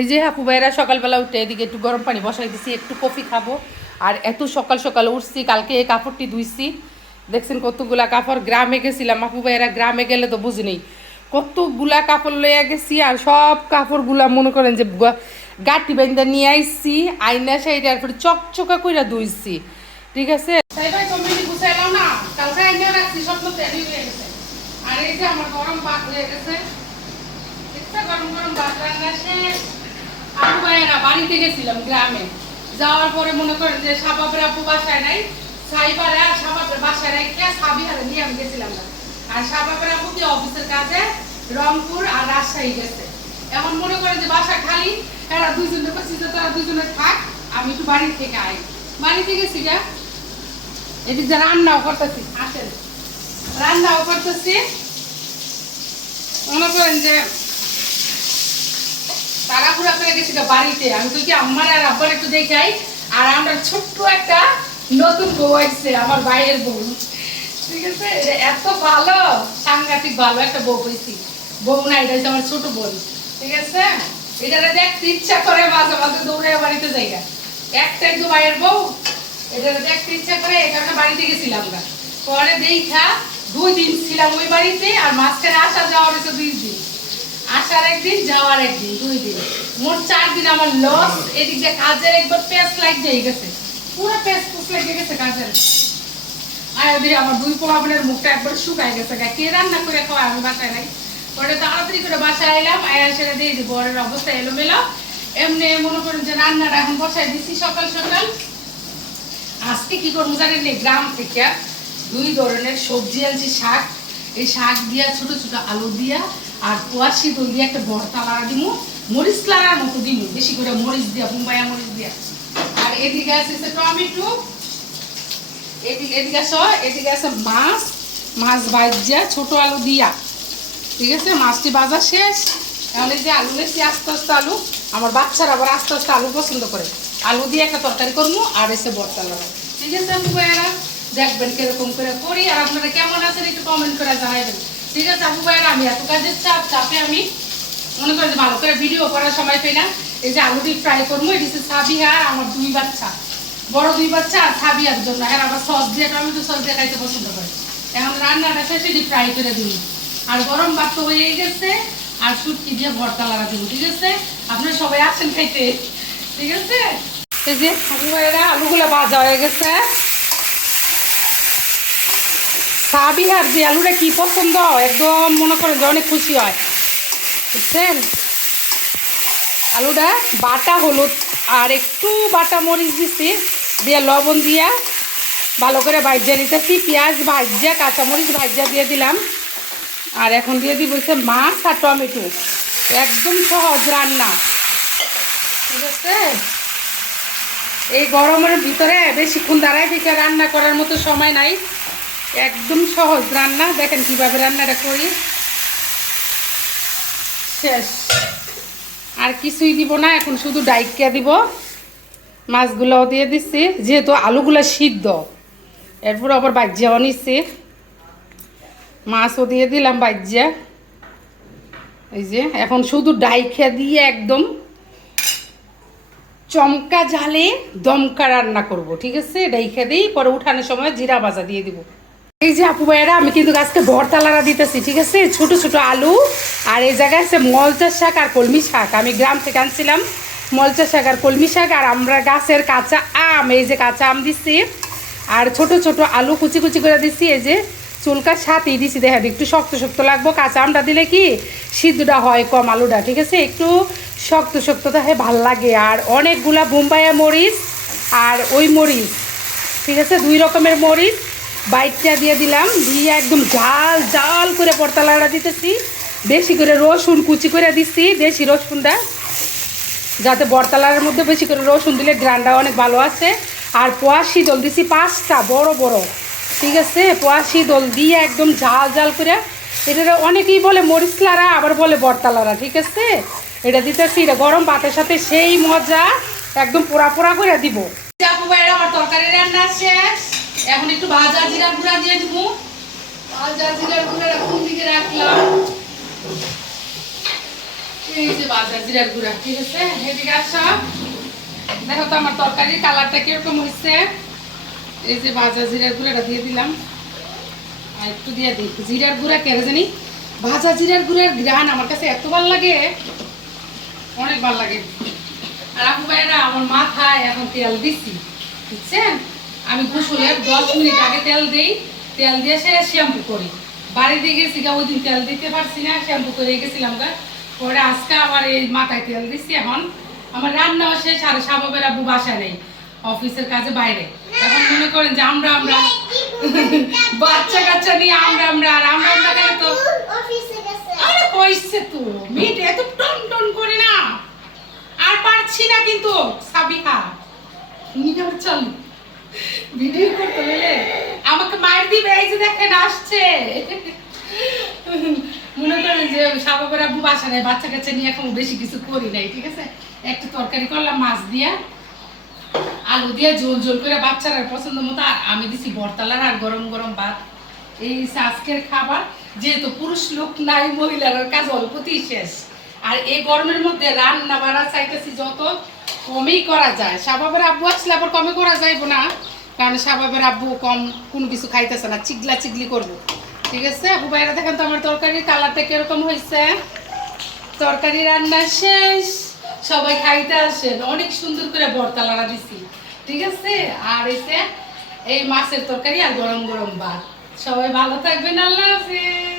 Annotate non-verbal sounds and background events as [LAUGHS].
এই যে আপু ভাইরা সকালবেলা উঠে এদিকে একটু গরম পানি বসাই দিছি, একটু কফি খাব। আর এত সকাল সকাল উঠছি, কালকে এই কাপড়টি ধুইছি। দেখছেন কতগুলা কাপড় গ্রামে গেছিলাম আপু ভাইরা গ্রামে গেলে তো বুঝি নেই। কতগুলা কাপড় লইয়া গেছি আর সব কাপড়গুলা মনে করেন যে গাঁটি বাইন্দা নিয়ে আইছি, আইনা সাইডে আর চকচকা কইরা ধুইছি। ঠিক আছে? আর এই যে আমার গরম ভাত হয়ে গেছে গরম গরম ভাত রান্না শেষ। আপু ভাইয়েরা বাড়িতে গেছিলাম গ্রামে। যাওয়ার পরে মনে করেন যে সাবাবের আপু বাসায় নাই, সাইবারে আর সাবাবের বাসায় নাই কে সাবি হারে নিয়ে আমি গেছিলাম না। আর সাবাবের আপু কি অফিসের কাজে? রংপুর আর রাজশাহী গেছে। এমন মনে করেন যে বাসা খালি, এরা দুইজনের কাছে তারা দুইজনে থাক, আমি একটু বাড়ি থেকে আই। বাড়ি থেকে গা। এদিক যে রান্নাও করতেছি। আসেন। রান্নাও করতেছি। মনে করেন যে তাড়াহুড়া করে গেছি গা বাড়িতে। আমি তো কি আমার আর আব্বার একটু দেখাই আর আমরা ছোট্ট একটা নতুন বউ আসছে আমার বাইরের বউ। ঠিক আছে? এত ভালো, সাংঘাতিক ভালো একটা বউ পেয়েছি বউ না, এটা হচ্ছে আমার ছোট বোন। ঠিক আছে? এটা দেখতে ইচ্ছা করে মাঝে মাঝে দৌড়ে বাড়িতে যাইগা। একটা তো বাইরের বউ এটা দেখতে ইচ্ছা করে এই কারণে বাড়িতে গেছিলাম পরে দেখা, দুই দিন ছিলাম ওই বাড়িতে, আর মাঝখানে আসা যাওয়ার হচ্ছে দুই দিন। তাড়াতাড়ি করে বাসায় এলাম আয়া দিয়ে দিই বরের অবস্থা এমনি মনে করেন যে রান্নাটা এখন বসায় দিছি সকাল সকাল। আজকে কি করব জানেন? গ্রাম থেকে দুই ধরনের সবজি আনছি, শাক। এই শাক দিয়া ছোট ছোট আলু দিয়া আর কুয়াশি দই দিয়ে একটা ভর্তা লাগা দিমু, মরিচ লাড়ার মতো দিমু, বেশি করে মরিচ দিয়া মুম্বাইয়া মরিচ দিয়া। আর এদিকে আছে টমেটো এদিকে এদিকে আছে এদিকে আছে মাছ মাছ ভাজা ছোট আলু দিয়া। ঠিক আছে? মাছটি ভাজা শেষ। তাহলে যে আলু নিয়েছি আস্তে আস্তে আলু, আমার বাচ্চারা আবার আস্তে আস্তে আলু পছন্দ করে। আলু দিয়ে একটা তরকারি করব আর এসে বর্তা লাগাবো ঠিক আছে ভাইয়ারা দেখবেন কীরকম করে করি, আর আপনারা কেমন আছেন একটু কমেন্ট করে জানাবেন। ঠিক আছে, আপু ভাইয়ারা, আমি এত কাজের চাপ, চাপে আমি মনে করেন যে ভালো করে ভিডিও করার সময় পাই না। এই যে আলুটি ফ্রাই করব এটি হচ্ছে সাবিহা আর আমার দুই বাচ্চা। বড় দুই বাচ্চা আর সাবিয়ার জন্য। হ্যাঁ আবার সস দিয়ে, টমেটো সস দিয়ে খাইতে পছন্দ করে। এখন রান্নাটা শেষে এটি ফ্রাই করে দিই। আর গরম তো হয়ে গেছে, আর শুটকি দিয়ে ভর্তা লাগা দিব, ঠিক আছে? আপনারা সবাই আসেন খাইতে, ঠিক আছে? এই যে আলুগুলো ভাজা হয়ে গেছে। সাবিহার যে আলুটা কি পছন্দ? একদম মনে করেন যে অনেক খুশি হয়। বুঝছেন? আলুটা বাটা হলুদ আর একটু বাটা মরিচ দিচ্ছি দিয়ে লবণ দিয়া ভালো করে ভাজ্যা নিতেছি, পেঁয়াজ ভাজ্যা কাঁচামরিচ ভাজ্যা দিয়ে দিলাম। আর এখন দিয়ে দিই বলছে মাছ আর টমেটো। একদম সহজ রান্না। ঠিক আছে? এই গরমের ভিতরে বেশিক্ষণ দাঁড়ায় থেকে রান্না করার মতো সময় নাই। একদম সহজ রান্না। দেখেন কীভাবে রান্নাটা করি। শেষ। আর কিছুই দিব না, এখন শুধু ডাইকিয়া দিব। মাছগুলোও দিয়ে দিচ্ছি যেহেতু আলুগুলো সিদ্ধ, এরপর আবার বাজ্যাও নিচ্ছি মাছও দিয়ে দিলাম বাজ্যা এই যে, এখন শুধু ডাইখা দিয়ে একদম চমকা জালে দমকা রান্না করব, ঠিক আছে? ডাইখা দিই পরে উঠানোর সময় জিরা ভাজা দিয়ে দিব। এই যে আপু ভাইয়েরা, আমি কিন্তু গাছকে ভর্তা দিতেছি, ঠিক আছে? ছোট ছোট আলু, আর এই জায়গায় আছে মলচা শাক আর কলমি শাক। আমি গ্রাম থেকে আনছিলাম মলচা শাক আর কলমি শাক, আর আমরা গাছের কাঁচা আম, এই যে কাঁচা আম দিচ্ছি আর ছোট ছোট আলু কুচি কুচি করে দিচ্ছি এই যে চুলকার সাথেই দিছি। দেখেন, একটু শক্ত শক্ত লাগবো। কাঁচা আমটা দিলে কি সিদ্ধটা হয় কম আলুটা, ঠিক আছে? একটু শক্ত শক্ত থাকে, ভালো লাগে। আর অনেকগুলা বোম্বাইয়া মরিচ আর ওই মরিচ, ঠিক আছে? দুই রকমের মরিচ বাইকটা দিয়ে দিলাম, দিয়ে একদম জাল জাল করে পরতালাটা দিতেছি। বেশি করে রসুন কুচি করে দিচ্ছি দেশি রসুনটা। যাতে বরতালার মধ্যে বেশি করে রসুন দিলে গ্রানটা অনেক ভালো আছে। আর পোয়া শীতল দিছি পাঁচটা, বড় বড়। ঠিক আছে? পোয়া শীতল দিয়ে একদম ঝাল ঝাল করে। এটা অনেকেই বলে মরিচ লাড়া আবার বলে বরতালারা ঠিক আছে? এটা দিতেছি, এটা গরম ভাতের সাথে সেই মজা, একদম পোড়া পোড়া করে দিব। আমার তরকারি রান্না শেষ। এখন একটু ভাজা জিরা গুঁড়া দিয়ে দিব। ভাজা জিরা গুঁড়া কোন দিকে রাখলাম। এই যে বাজার জিরার গুঁড়া ঠিক আছে দেখো তো আমার কালারটা এই যে ভাজা জিরার গুঁড়াটা দিয়ে দিলাম। আর একটু দিয়ে জিরার গুঁড়া কেন জানি? ভাজা জিরার গুঁড়ার গ্রান আমার কাছে এত ভালো লাগে। অনেক ভালো লাগে। আর আপু ভাইরা আমার মাথায় এখন তেল দিচ্ছি বুঝছেন? আমি গোসলের দশ মিনিট আগে তেল দিই, তেল দিয়ে সে শ্যাম্পু করি। বাড়িতে গেছি গা ওই দিন তেল দিতে পারছি না, শ্যাম্পু করে গেছিলাম গা। পরে আজকে আবার এই মাথায় তেল দিচ্ছি এখন। আমার রান্নাও শেষ, আর সাবাবের আব্বু বাসা নেই, অফিসের কাজে বাইরে। এখন মনে করেন যে আমরা আমরা [LAUGHS] বাচ্চা কাচ্চা নিয়ে আমরা আমরা, আর আমরা আমরা গেলে তো? আরে তো, মেয়েটা এত টন টন করে না। আর পারছি না কিন্তু, সাবিহা। নিয়ে চল। ভিডিও করতে গেলে আমাকে মার দিবে, এই যে দেখেন আসছে। মনে করেন যে সাবাবের আব্বু বাসা নেই, বাচ্চা কাচ্চা নিয়ে এখন বেশি কিছু করি নাই, ঠিক আছে? একটা তরকারি করলাম, মাছ দিয়া, আলু দিয়ে ঝোল ঝোল করে বাচ্চারা পছন্দ মতো, আর আমি দিছি বরতালার আর গরম গরম ভাত। এই আজকের খাবার, যেহেতু পুরুষ লোক নাই, মহিলার কাজ অল্পতেই শেষ। আর এই গরমের মধ্যে রান্না বাড়া চাইতেছি যত কমই করা যায়। সাবাবের আব্বু আসলে আবার কমে করা যাইব না। কারণ সাবাবের আব্বু কম, কোনো কিছু খাইতেছে না, চিগলা চিগলি করব। ঠিক আছে? আবু বাইরে দেখেন তো আমার তরকারির কালারটা কীরকম হয়েছে। তরকারি রান্না শেষ, সবাই খাইতে আসেন। অনেক সুন্দর করে বরতালারা দিছি। ঠিক আছে? আর এসে এই মাছের তরকারি আর গরম গরম ভাত। সবাই ভালো থাকবেন, আল্লাহ হাফিজ।